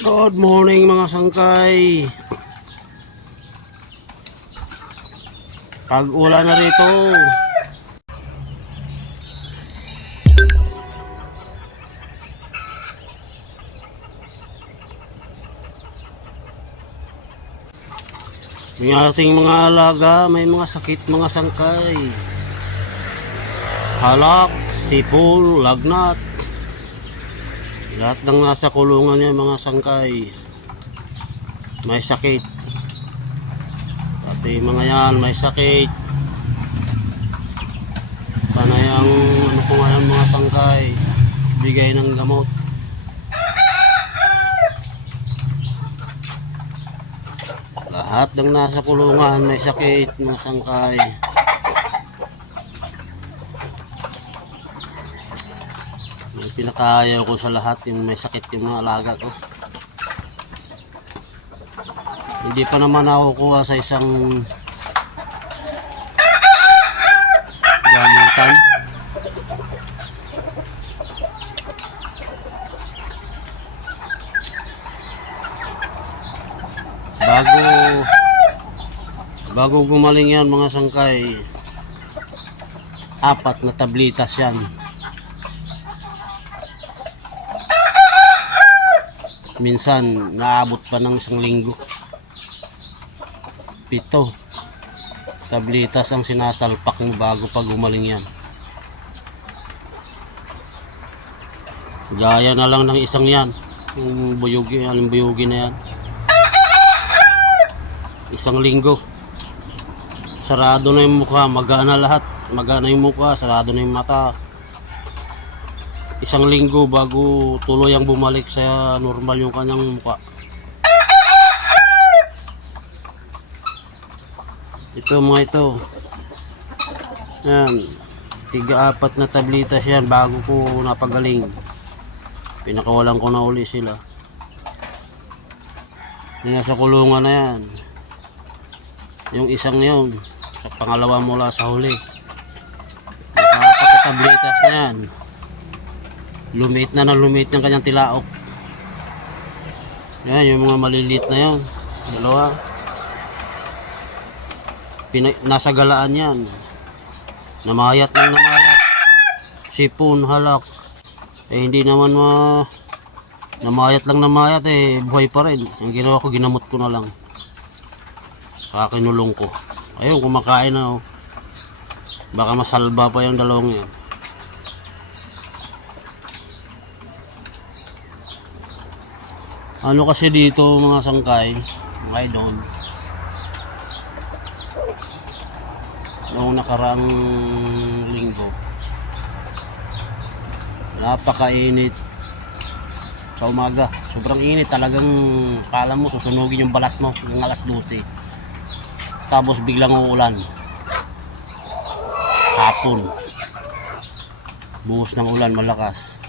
Good morning mga sangkay. Pag-ulan na rito. Yung ating mga alaga, may mga sakit mga sangkay. Halak, sipol, lagnat. Lahat ng nasa kulungan niya mga sangkay may sakit. Pati mga yan may sakit. Panay ang ano ko nga yan, mga sangkay bigay ng gamot. Lahat ng nasa kulungan may sakit mga sangkay. Yung pinakaayaw ko sa lahat yung may sakit yung mga alaga ko. Hindi pa naman ako kuha sa isang gamutan. Bago bago gumaling yan mga sangkay apat na tablitas yan minsan naabot pa ng isang linggo. Pito. Tablitas ang sinasalpak mo bago pag gumaling yan. Gaya na lang ng isang yan. Yung buyugi, yung buyugi na yan. Isang linggo. Sarado na yung mukha. Magana lahat. Magana yung mukha. Sarado na yung mata isang linggo bago tuloy ang bumalik sa normal yung kanyang mukha. Ito mga ito. Yan. Tiga apat na tablitas yan bago ko napagaling. Pinakawalan ko na uli sila. Nasa kulungan na yan. Yung isang yun. Sa pangalawa mula sa huli. Nakaapat na tablitas na yan lumiit na na lumiit ng kanyang tilaok. Yan yung mga maliliit na yan. Dalawa. Pina, nasa galaan yan. Namayat ng namayat. Sipon halak. Eh hindi naman ma namayat lang namayat eh buhay pa rin. Ang ginawa ko ginamot ko na lang. Kakinulong ko. Ayun kumakain na oh. baka masalba pa yung dalawang yan Ano kasi dito mga sangkay, mga idol. Noong nakaraang linggo, napakainit sa umaga. Sobrang init talagang kala mo susunugin yung balat mo ng alas 12. Tapos biglang uulan. Hapon. Buhos ng ulan malakas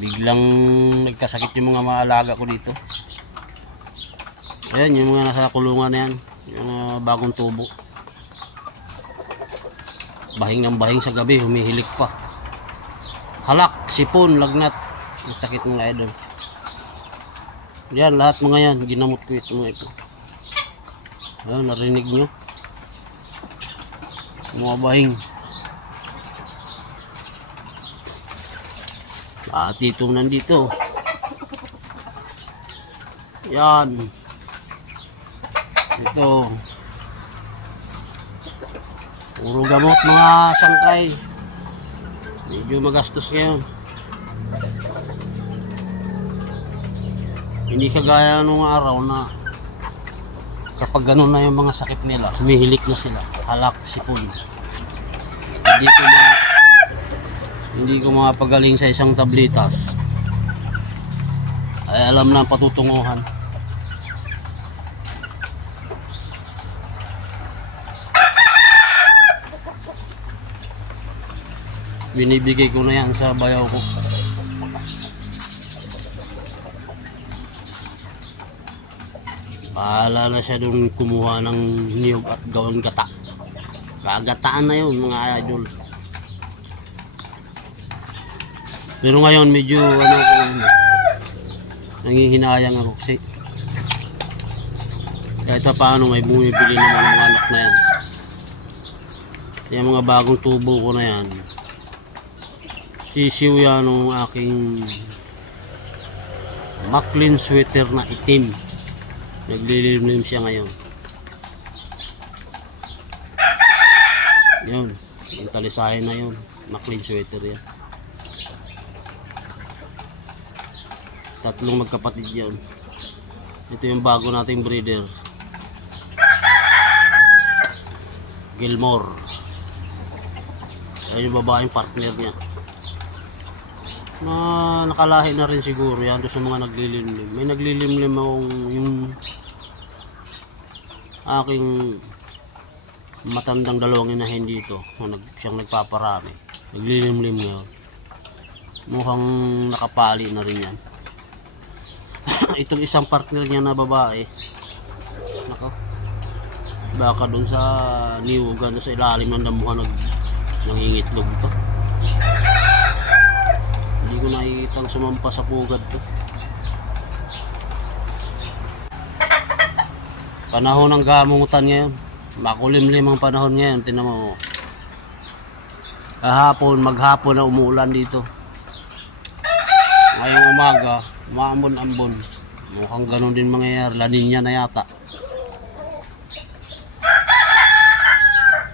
biglang nagkasakit yung mga maalaga ko dito. Ayan yung mga nasa kulungan na yan. Yung uh, bagong tubo. Bahing ng bahing sa gabi humihilik pa. Halak, sipon, lagnat. Ang sakit mga idol. Yan lahat mga yan. Ginamot ko ito mga ito. Ayan narinig nyo. Mga bahing At dito nandito. Yan. Ito. Puro gamot mga sangkay. Medyo magastos ngayon. Hindi kagaya nung araw na kapag ganun na yung mga sakit nila, humihilik na sila. Halak, sipon. Hindi ko na hindi ko makapagaling sa isang tablitas ay alam na patutunguhan binibigay ko na yan sa bayaw ko Paala na siya doon kumuha ng niyog at gawang gata. Kagataan na yun mga idol. Pero ngayon medyo ano ko nangihinayang ako kasi kahit pa paano may bumibili naman ng mga anak na yan. Yung mga bagong tubo ko na yan sisiw yan ng aking Maclean sweater na itim. Naglilimlim siya ngayon. Yun yung talisahin na yun. Maclean sweater yan tatlong magkapatid yan ito yung bago nating breeder. Gilmore. Ayan yung babaeng partner niya. Na nakalahi na rin siguro yan doon sa mga naglilimlim. May naglilimlim akong yung aking matandang dalawang inahin dito na nag, siyang nagpaparami. Naglilimlim ngayon mukhang nakapali na rin yan itong isang partner niya na babae. Nako. Baka doon sa niwugan sa ilalim ng damuhan nag nangingitlog to. Hindi ko nakikita sumampa sa pugad to. Panahon ng gamutan ngayon. Makulimlim ang panahon ngayon. Tinan mo kahapon maghapon na umuulan dito. Ngayong umaga maambon-ambon mukhang ganun din mangyayari. La Nina na yata.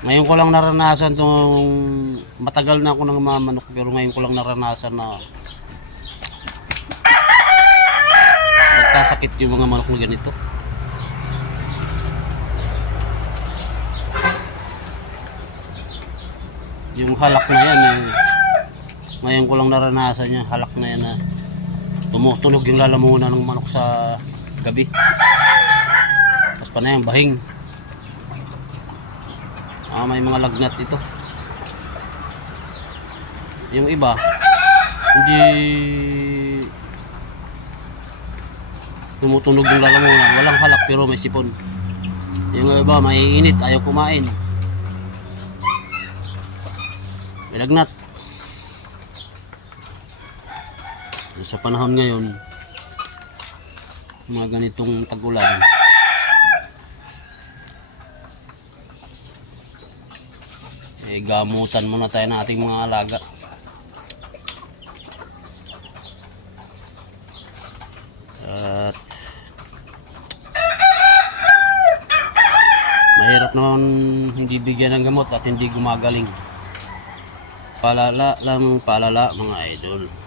Ngayon ko lang naranasan tong matagal na ako nang mamanok pero ngayon ko lang naranasan na nagkasakit yung mga manok na ganito. Yung halak na yan eh, ngayon ko lang naranasan yung halak na yan na tumutunog yung lalamunan ng manok sa gabi. Tapos pa na yung bahing. Ah, may mga lagnat dito. Yung iba hindi tumutunog yung lalamunan. Walang halak pero may sipon. Yung iba may init ayaw kumain. May lagnat sa panahon ngayon mga ganitong tagulan. Eh gamutan muna tayo ng ating mga alaga. At mahirap naman hindi bigyan ng gamot at hindi gumagaling. Palala lang palala mga idol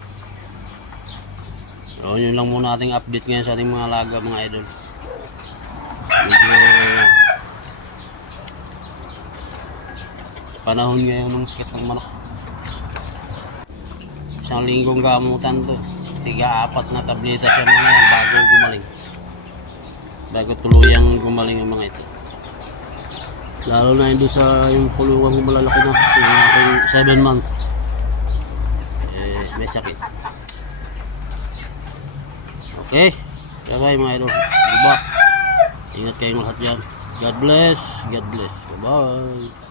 So, yun lang muna ating update ngayon sa ating mga alaga mga idol. Medyo panahon ngayon ng sakit ng manok. Isang linggong gamutan to. Tiga apat na tableta siya mga yan bago gumaling. Bago tuluyang gumaling ang mga ito. Lalo na doon sa yung puluwang malalaki na. Yung aking 7 months. Eh, may sakit. Okay. Bye-bye mga idol. Diba? Ingat kayong lahat dyan. God bless. God bless. Bye-bye.